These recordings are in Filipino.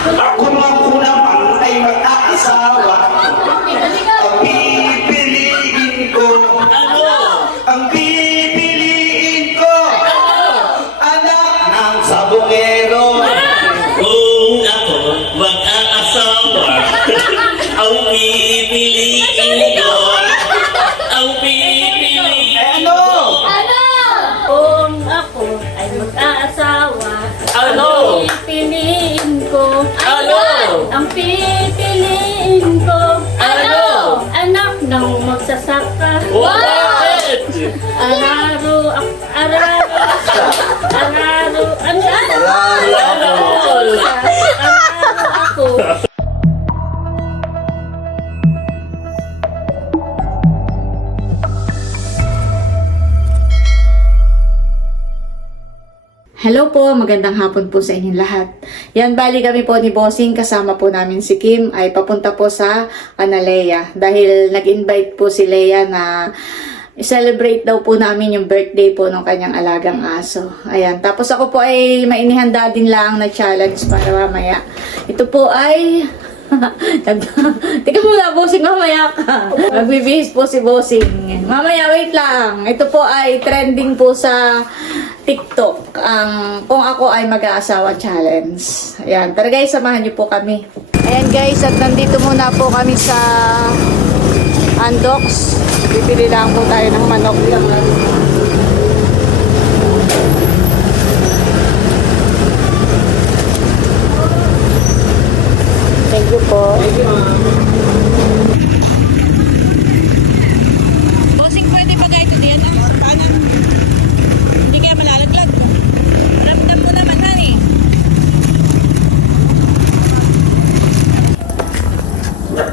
Ako ako Hello po, magandang hapon po sa inyong lahat. Yan, bali kami po ni Bossing, kasama po namin si Kim, ay papunta po sa Analea. Dahil nag-invite po si Leia na celebrate daw po namin yung birthday po ng kanyang alagang aso. Ayan, tapos ako po ay mainihanda din lang na challenge para mamaya. Ito po ay... Teka muna, Bossing, mamaya ka. Magbibihis po si Bossing. Mamaya, wait lang. Ito po ay trending po sa TikTok. Ang kung ako ay mag-aasawa challenge. Ayan, tara guys, samahan niyo po kami. Ayan guys, at nandito muna po kami sa Andox. Bibili lang po tayo ng manok. Thank you po. Bossing, pwede ba kahit ito yan? Paano? Hindi kaya malalaglag. Ramdam mo naman, honey.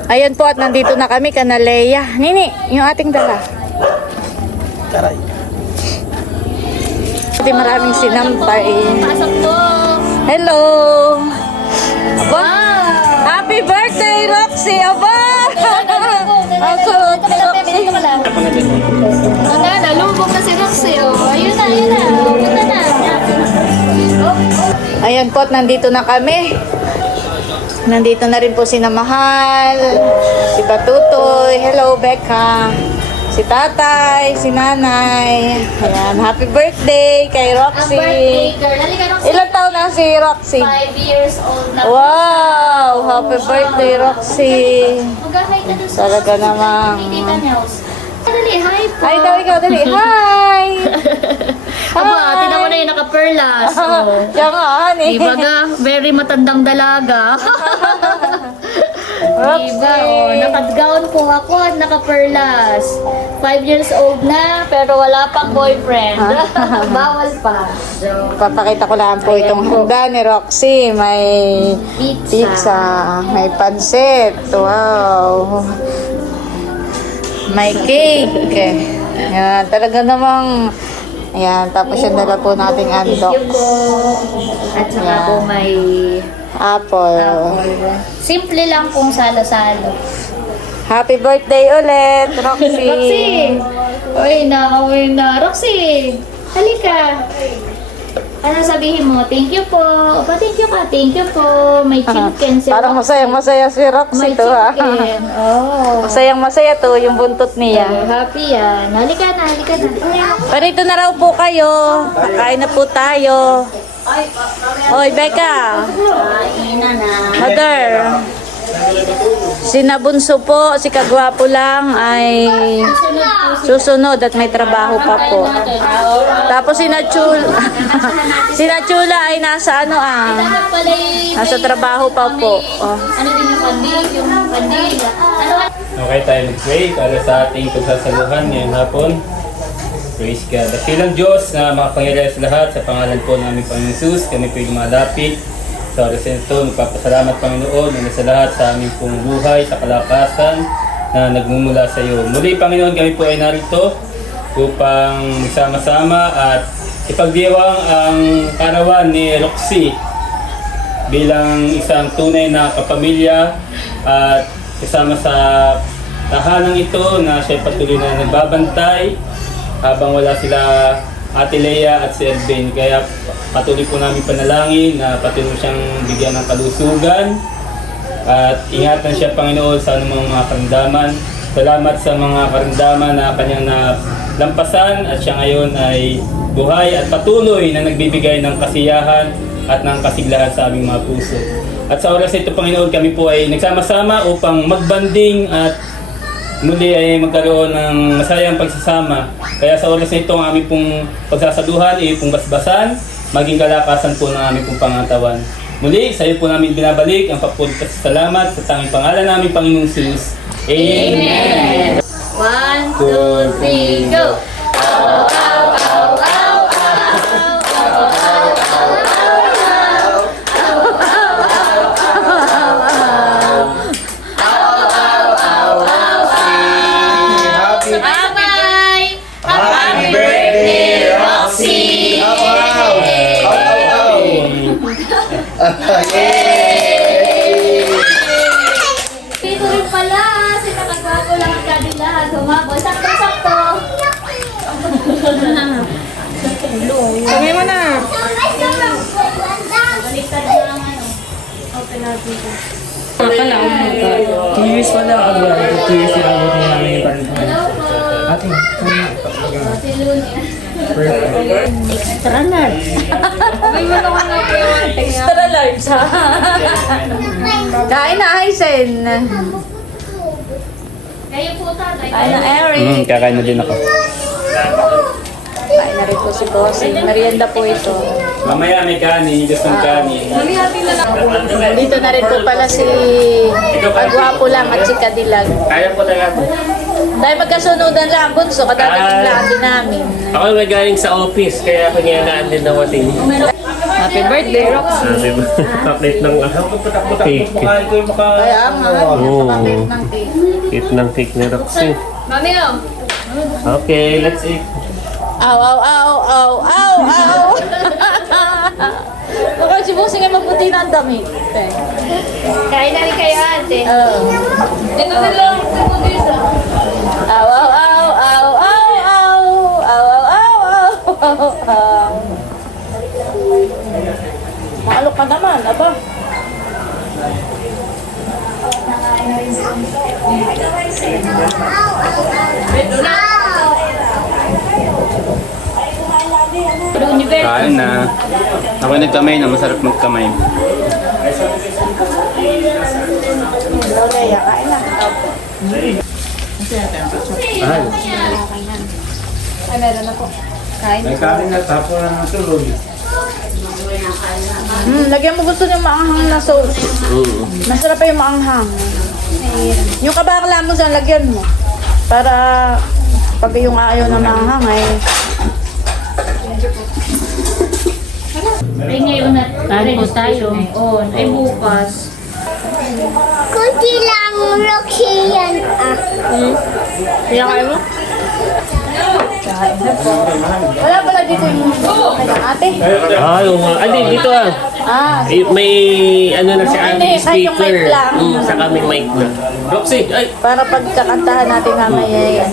Ayan po at nandito na kami, Kanaleya. Nini, yung ating dala. Taray. Pati maraming sinampay. Pasok po. Hello! Aba! Happy birthday, Roxy! Aba! Ni Roxy. Ano na, lubog na si Roxy. Oh. Ayun na, ayun na. Punta na. Ayan po, at nandito na kami. Nandito na rin po si Namahal, si Patutoy, hello Becca, si Tatay, si Nanay. Ayan, happy birthday kay Roxy. birthday girl. Halika Roxy. Ilan taon na si Roxy? Five years old na. Wow! Happy birthday, Roxy. Mag-hi ka dun sa Talaga namang- Kay Tita Nels. Dali, hi po. Hi daw ikaw, dali. Hi! Aba, tinan mo na yung naka-perlas. Oh. Yan nga, honey. Diba ga? Very matandang dalaga. Diba? Oh, naka-gown po ako at naka-perlas. Five years old na, pero wala pang boyfriend. Bawal pa. So, Papakita ko lang po itong handa ni Roxy. May pizza. pizza, may pansit. Wow. May cake. Yan, talaga namang Ayan, tapos yung dala po nating po. At saka Yeah. po may Apple. apple. Simple lang pong salo-salo. Happy birthday ulit, Roxy. Roxy! Uy na, uy na. Roxy! Halika! Ano sabihin mo? Thank you po. Opa, thank you ka. Thank you po. May chicken si Parang Roxy. masayang masaya si Roxy May to ha. chicken. Oh. Masayang masaya to, yung buntot niya. Yeah. Happy yan. Halika na, halika na. Parito na raw po kayo. Kakain na po tayo. Oy, Becca. Kain na na. Mother. Si Nabunso po, si Kagwapo lang ay susunod at may trabaho pa po. Tapos si Nachula, si Nachula ay nasa ano ah, yung nasa trabaho pa po. Oh. yung yung Okay tayo mag-pray para sa ating pagsasaluhan ngayong hapon. Praise God. Dakilang Diyos na makapangyarihan sa lahat sa pangalan po ng aming Panginoon Jesus, kami po lumalapit sa ito. Nagpapasalamat Panginoon na sa lahat sa aming pong buhay, sa kalakasan na nagmumula sa iyo. Muli Panginoon, kami po ay narito upang magsama-sama at ipagdiwang ang karawan ni Roxy bilang isang tunay na kapamilya at kasama sa tahanang ito na siya patuloy na nagbabantay habang wala sila Ate Lea at si Erben. Kaya patuloy po namin panalangin na patuloy siyang bigyan ng kalusugan at ingatan siya Panginoon sa anumang mga karamdaman. Salamat sa mga karamdaman na kanyang nalampasan at siya ngayon ay buhay at patuloy na nagbibigay ng kasiyahan at ng kasiglahan sa aming mga puso. At sa oras na ito, Panginoon, kami po ay nagsama-sama upang magbanding at muli ay magkaroon ng masayang pagsasama. Kaya sa oras na ito, ang aming pong pagsasaluhan ay pong basbasan, maging kalakasan po ng aming pong pangatawan. Muli, sa iyo po namin binabalik ang papunta sa salamat sa tanging pangalan namin, Panginoong Jesus. Amen. One, two, three, go! Yay! Dito rin pala, sila kagwapo lang ang kadilahan. Humabol. Sakto-sakto. Sabi mo na. Baliktad na lang ano. Open natin ito. Two years pala agad. Two years yung abot niya namin yung parang Hello po. Ate, Si Lunia. Extra large. May ka na po yung Extra large, ha? Kain na, Aisen. Kayo po tatay. Kain na, Eric. Mm, kakain na din ako. Kain na rin po si Bossing. Merienda po ito. Mamaya may kanin, gusto ng kanin. Dito na rin po pala si Pagwapo lang at si Kadilag. Kaya po talaga. Dahil magkasunudan lang, bunso, kadadating Ah. lang din namin. Ako may galing sa office, kaya ako niyagaan din na wating. Happy birthday, Roxy. Sabi mo, chocolate ng cake. Kaya nga, Oo. napakabait ng cake. Eat ng cake ni Roxy. Mami oh. Okay, let's eat. Aw, aw, aw, aw, aw, aw. Baka si Bossing ay maputi na ang damit. Kain na rin kayo ate. Oh. Dito na lang. Dito dito. Aw, aw, aw, aw, aw, aw. Aw, aw, aw, aw, aw. Maalok ka naman, aba. Kain na. Ako nagkamay na, masarap magkamay. Lolea, kain na. Ay, meron ako. Kain. Nagkain na tapos na natulog. Hmm, lagyan mo gusto ng maanghang na sauce. Masarap pa yung maanghang. Yung kabakla mo dyan, lagyan mo. Para pag yung ayaw na maanghang ay Ay ngayon na ano tayo ngayon. Ay bukas. Kunti lang Roxy yan ah. Kaya kayo mo? Wala pala dito yung ate. Ah, yung mga, ah, di, dito ah. Ah, Eh, May, ano na si Hindi, Andy, kahit yung speaker. mic lang. Mm, saka may mic na. Roxy, ay, para pagkakantahan natin mamaya yan.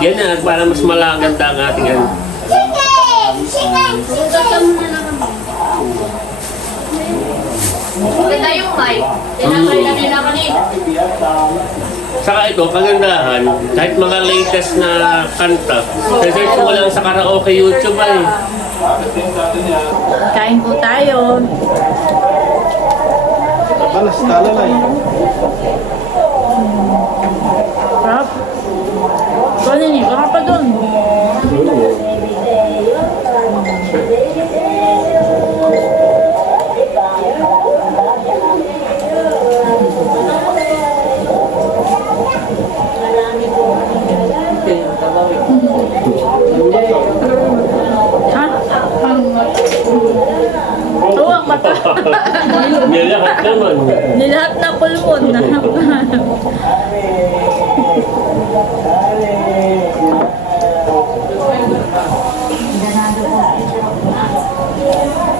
yan na, para mas malaganda ang ating ano. Sige! Sige! Maganda yung mic. Tinatry na nila kanina. Saka ito, kagandahan, kahit mga latest na kanta, search mo lang sa karaoke YouTube ay. Kain po tayo. Balas, talalay. Sarap. Ano niya? Baka pa doon. Ha? Oo, ang mata. Nilahat naman. Nilahat na pulmon.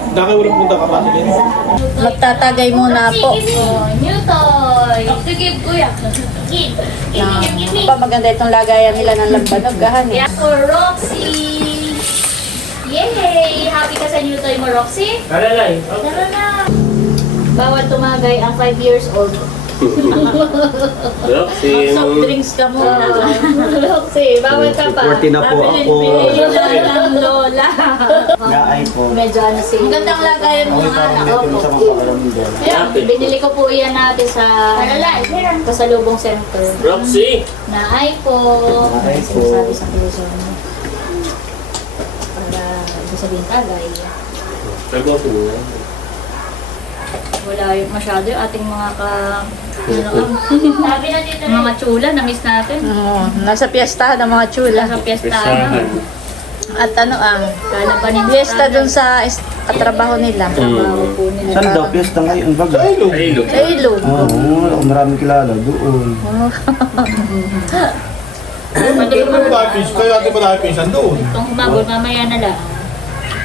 Daka ulit punta ka pa din. Magtatagay muna po. Oh, new toy. Sige, kuya. Give me. Pa maganda itong lagayan nila ng lambanog, gahan eh. For Roxy. Yay! Happy ka sa new toy mo, Roxy? Kalalay. Tara na! Bawal tumagay ang 5 years old. Roxy. Soft drinks ka muna. Roxy, bawal ka pa. 40 na po ako. Piliin ng lola. Naay po. Medyo ano si... Ang gandang lagayan mo nga anak. sa. Ayan, binili ko po yan natin sa Pasalubong Center. Roxy. Na ay po. Naay po. Sinasabi sa television mo. Para hindi sabihin tagay. Ko na. Wala yung masyado yung ating mga ka... Ano ka? Sabi na dito Mga chula, na-miss natin. Oo, nasa piyesta ng mga chula. Sa piyesta. Pisahan. At ano ang Kalabanin piyesta dun sa is- trabaho nila. Nila. Saan daw piyesta ngayon? Baga. Ay, look. Sa ilog. Oo, ako maraming kilala doon. Pwede Pero may tapis, kaya ate pa tapis doon. Kung umabot mamaya na lang.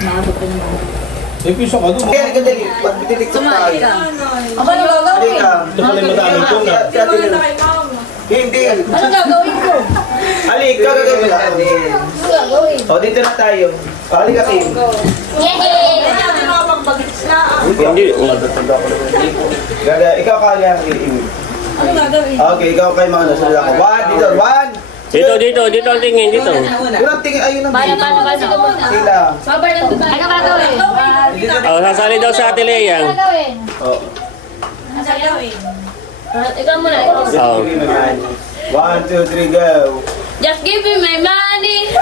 Umabot pa naman. Eh, pisa ka doon. Kaya kadali, pag bitiliktok Sumakay tayo. ka. Ako na gagawin. Ito pala yung madaming ko na. Si Ate Lil. Hindi. Ano gagawin ko? Halika, gagawin ako. Ano gagawin? O, dito na tayo. O, Halika, Kim. Yay! Hindi. Gada, ikaw kaya. Ano gagawin? Okay, ikaw kay mga nasa ako. One, dito, one. Dito, dito, dito ang tingin, dito. Unang tingin, ayun ang Paano, paano, paano? Sila. Ano gagawin? Oh, sasali daw sa Ate Lea. Ano gagawin? Oh. Ikaw muna. Oh. Give me my money. One, two, three, go. Just give me my money.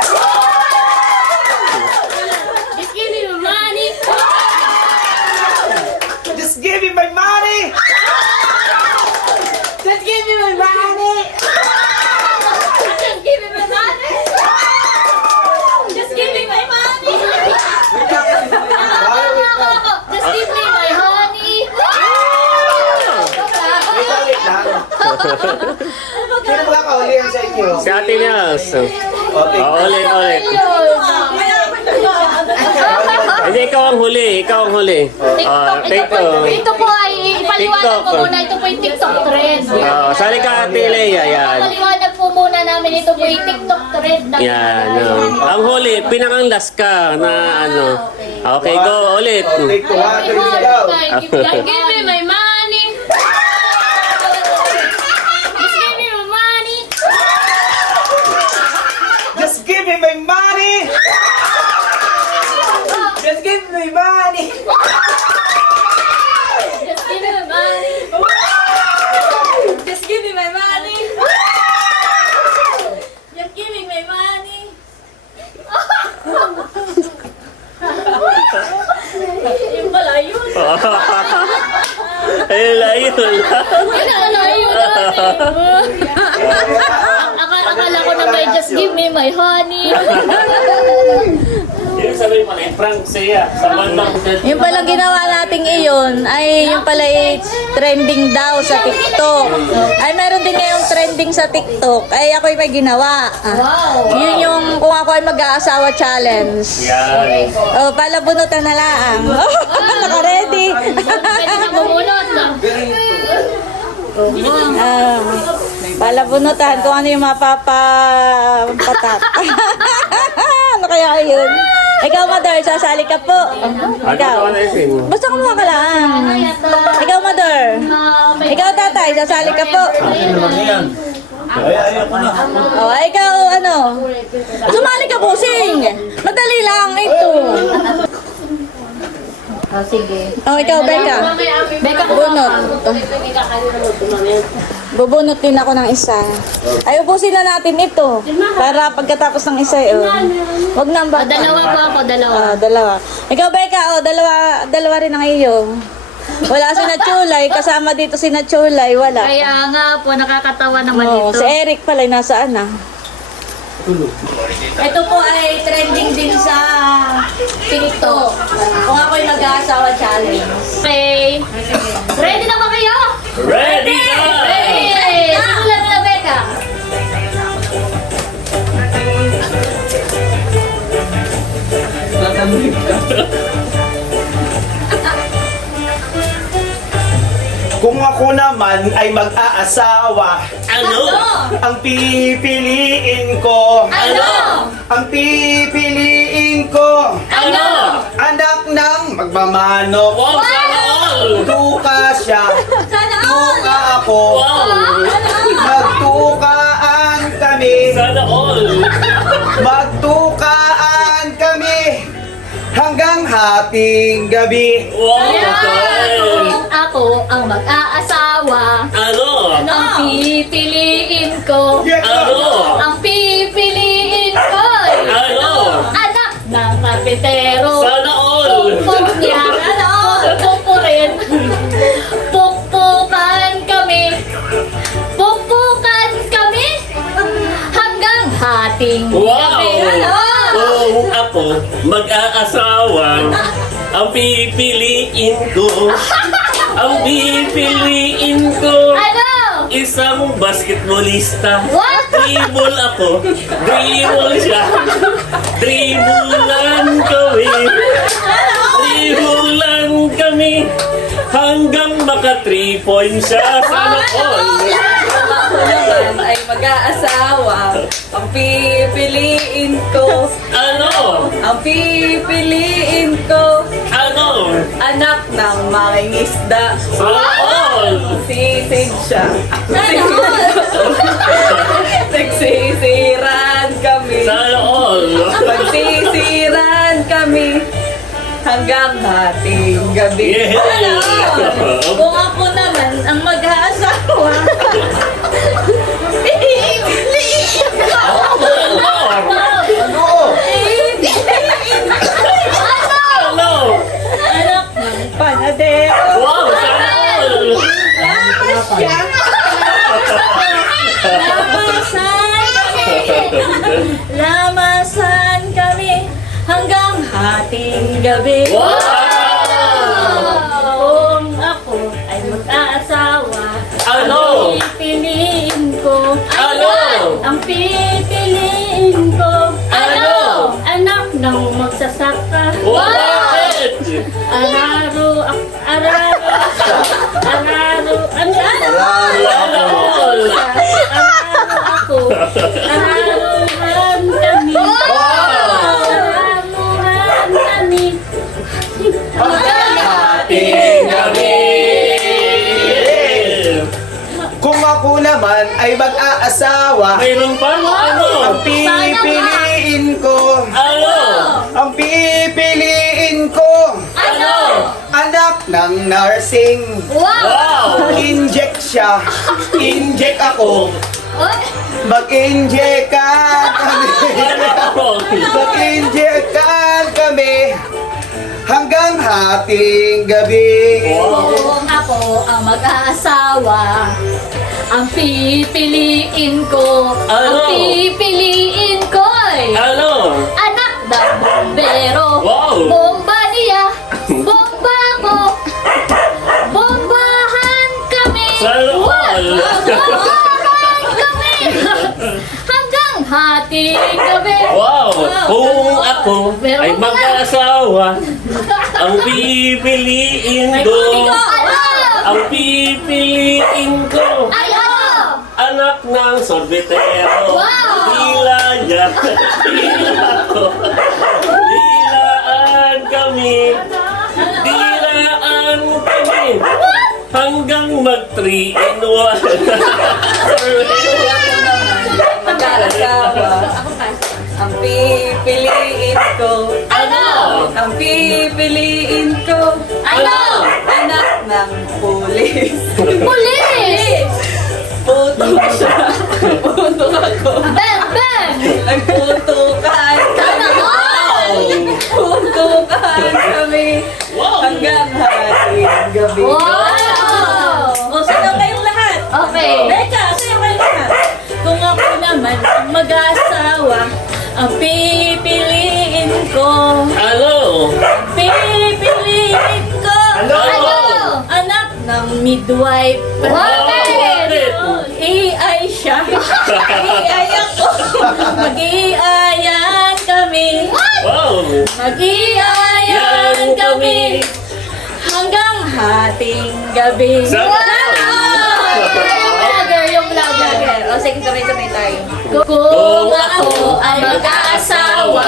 Just give me my money. Just give me my money! Just give me my money. Just give me my money. Just give me my money. Just give me my honey. Wait, ulit lang. Sino makakaulihan sa inyo? Si Okay. Oh, ulit, ulit. Hindi, ikaw ang huli. Ikaw ang huli. Oh, TikTok. Ito take po, ito po ay ipaliwanag TikTok. ko muna. Ito po yung TikTok trend. Oh, sali ka Ate Lea, yan. Paliwanag po muna namin. Ito po yung TikTok trend. na Yan. oh. Ang huli, pinakanglas ka na ano. Okay, go ulit. Take two, give me my money. Just give me my money. Just give me my money! Just give me money! Just give me my money. Just give me my money. Just give me my money. Yung pala yun. Ayun lang, yun lang. Ano, ano, yun akala ko na may just give me my honey. Yung sabihin mo na, prank siya. Sa bandang Yung pala ginawa nating iyon ay yung pala ay trending daw sa TikTok. Ay meron din ngayong trending sa TikTok. Ay ako'y may ginawa. Wow. Yun yung kung ako ay mag-aasawa challenge. Yan. Oh, palabunutan na lang. Naka-ready. Pwede na bumunot. Ah, palabunutan kung ano yung mapapapatat. ano kaya yun? Ikaw, Mother, sasali ka po. Ano Ikaw. Basta kumuha ka lang. Ikaw, Mother. Ikaw, Tatay, sasali ka po. Ay, ayoko na. Oh, ikaw, ano? Sumali ka, Busing. Madali lang ito. Oh, sige. Oh, ikaw, Becca. Beka, Bunot. Bubunot din ako ng isa. Ay, ubusin na natin ito. Para pagkatapos ng isa, eh, oh. Huwag na Oh, bata. dalawa po ako, dalawa. Ah, dalawa. Ikaw, Becca, oh, dalawa, dalawa rin ang iyo. Wala si Nachulay, kasama dito si Nachulay, wala. Kaya nga po, nakakatawa naman Oh, ito. si Eric pala, nasaan na? Ito po ay trending din sa TikTok. Kung ako'y mag-aasawa challenge. Okay. Ready na ba kayo? Ready na! Ready! Simulan na, Becca. Kung ako naman ay mag-aasawa, Ano? ang pipiliin ko, Ano? ang pipiliin ko. Ano? Anak ng magmamanok. Wow, sana all! Tuka siya. Tuka ako. Wow! Magtukaan kami. Sana all! Magtukaan kami. Hanggang hating gabi. Wow! Wow! Ako ang mag-aasawa, Ano? ang pipiliin ko, Ano? ang pipiliin ko, Ano? anak ng kapitero. Sana all! Pukpok niya, pukpok ko rin. Pukpukan kami. Pukpukan kami. Hanggang hating Wow! gabi. Kung ako mag-aasawa, ang pipiliin ko, ang pipiliin ko, Ano? isang basketballista. What? Dribble ako, dribble siya. Dribbulan kami, dribbulan kami, hanggang maka 3 points siya. Sana all. Mag-aasawa. Ang pipiliin ko, Ano? ang pipiliin ko, Ano? anak ng mangingisda. Sana all. Sisig siya. Nagsisiran kami. All. Magsisiran kami hanggang hating gabi. Yeah. Kung ako naman ang mag-aasawa, gabi. Wow! Kung ako ay mag-aasawa, Ano? ang pipiliin ko, Ano? ang pipiliin ko, Ano? Anak ng magsasaka. Bakit? Araro, ak- araro, araro, ano? Sana all. Araro ako. Araruhan mag-aasawa, Mayroon pa mo ano? ang pipiliin ko, Ano? ang pipiliin ko, Ano? anak ng nursing. Wow! Inject siya, inject ako, mag-inject ka kami. Ano? Mag-inject ka kami hanggang hating gabi. Kung ako ang mag-aasawa, ang pipiliin ko, ang Ano? pipiliin ko ay Ano? anak ng bombero. Wow! Bomba niya, bomba ko, bombahan kami. Sana all. Bombahan kami. Hanggang hating gabi. Wow! Kung ako Meron ay mag-asawa, ang pipiliin ko, Ano? ang pipiliin ko, Ay? Anak ng sorbetero. Wow! Dila niya, dila ko. Dilaan kami, dilaan kami. Hanggang mag 3 in 1. Mag-aasawa. Ang pipiliin ko. Ano? Ang pipiliin ko. Ano? Anak ng pulis. Pulis! Puto siya. Puto ako. Bang, bang! Nagputukan. Sana all! Putukan kami. Wow! Hanggang hating gabi. Wow! O, sayo kayong lahat. Okay. Teka, sayo kayong lahat. Kung ako naman ang mag-asawa, ang pipiliin ko. Ano? Pipiliin ko. Ano? Anak ng midwife. Bakit? AI siya. AI ako. Mag-iayan kami. Wow! Mag-iayan kami. Hanggang hating gabi. Sa- vlogger, yung vlogger. Vlogger. O sige, sabay-sabay tayo. Kung ako ay mag-aasawa,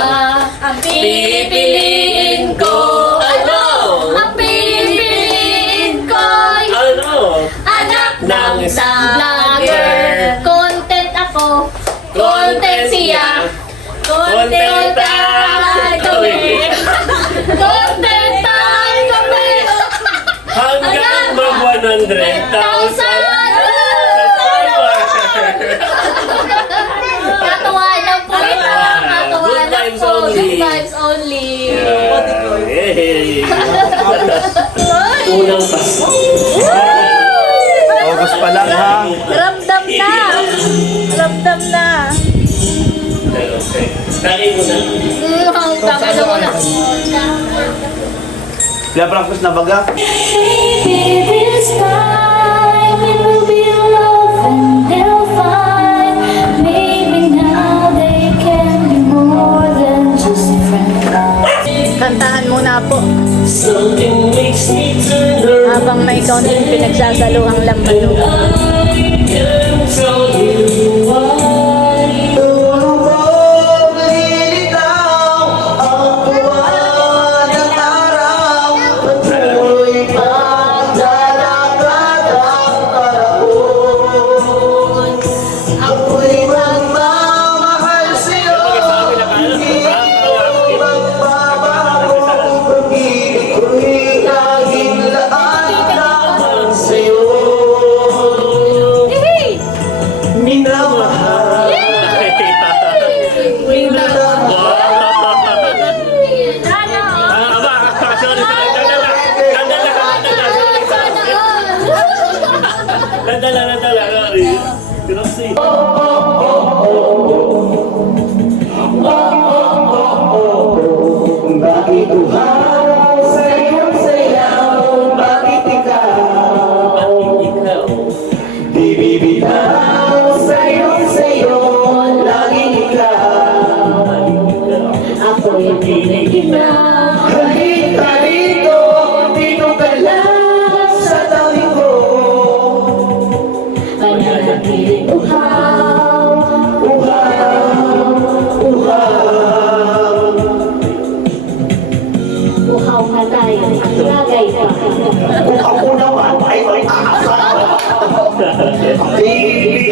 ang pipiliin ko, Ano? ang pipiliin ko, Ano? anak ng Ng content siya, content tayo kami. Content tayo kami. Hanggang mag 100,000 Katawanan po ito. Katawanan Good vibes po. only. Good vibes only. Yay! Unang Pasko. August pa lang ha. Tagi mo na. Mm, ang dami na muna. Kaya practice na baga. Maybe this time it will be love and they'll find maybe now they can be more than just friends. Kantahan muna po. Something makes me turn around. Habang may kaunting pinagsasalo ang lambano. Baby.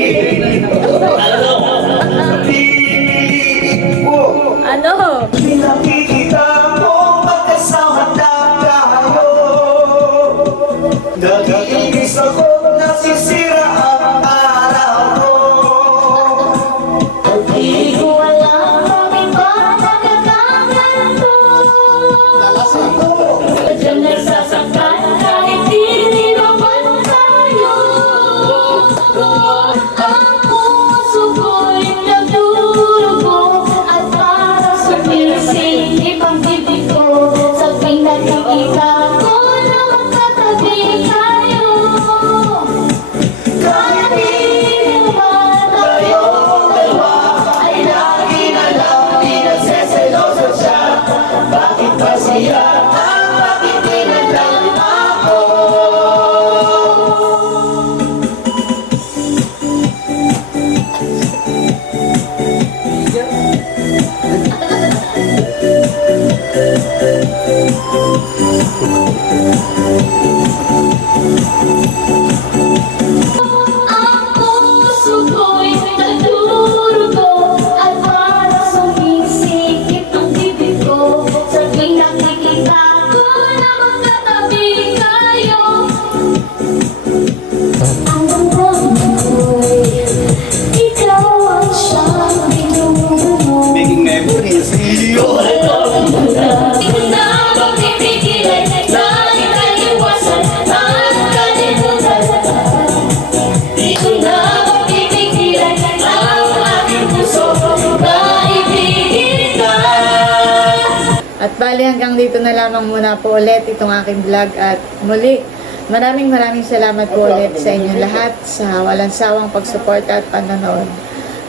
Na lamang muna po ulit itong aking vlog at muli maraming maraming salamat po ulit sa inyong lahat sa walang sawang pagsuporta at panonood.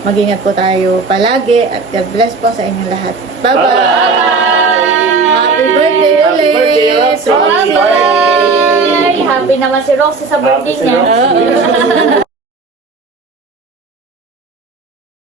Mag-ingat po tayo palagi at God bless po sa inyong lahat. Bye-bye! Happy birthday ulit! Bye! Happy naman si Roxy sa birthday niya.